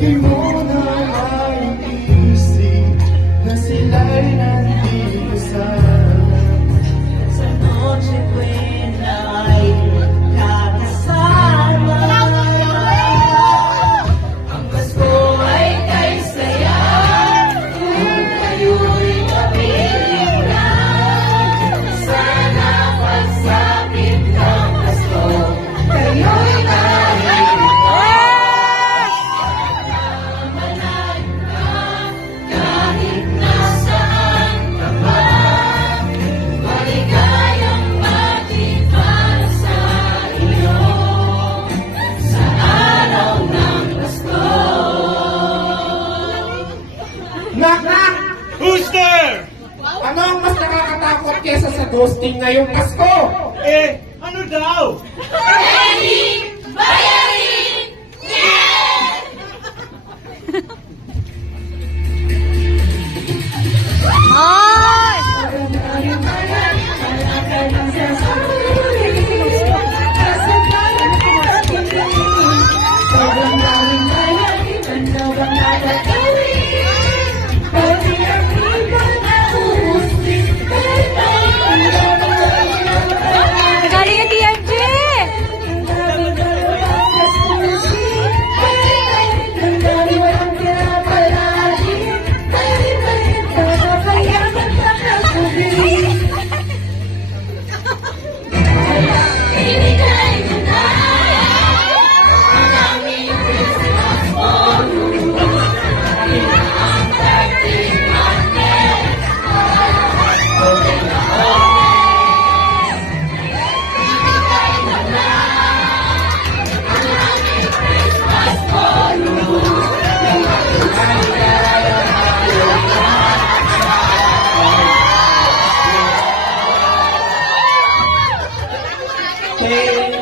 Lagi mo na maiisip na sila'y nandito sa Noche Buena ay kakasama. Ang Pasko ay kay saya kung kayo'y kapiling na. Sana pagsapit ng Pasko, kayo'y kahit kahit nasaan ka pa. Maligayang bati para sa iyo sa araw ng Pasko. Knock, knock! Who's there? Ano ang mas nakakatakot kesa sa ghosting ngayong Pasko? Ano daw? Galing yung TMG! Hey,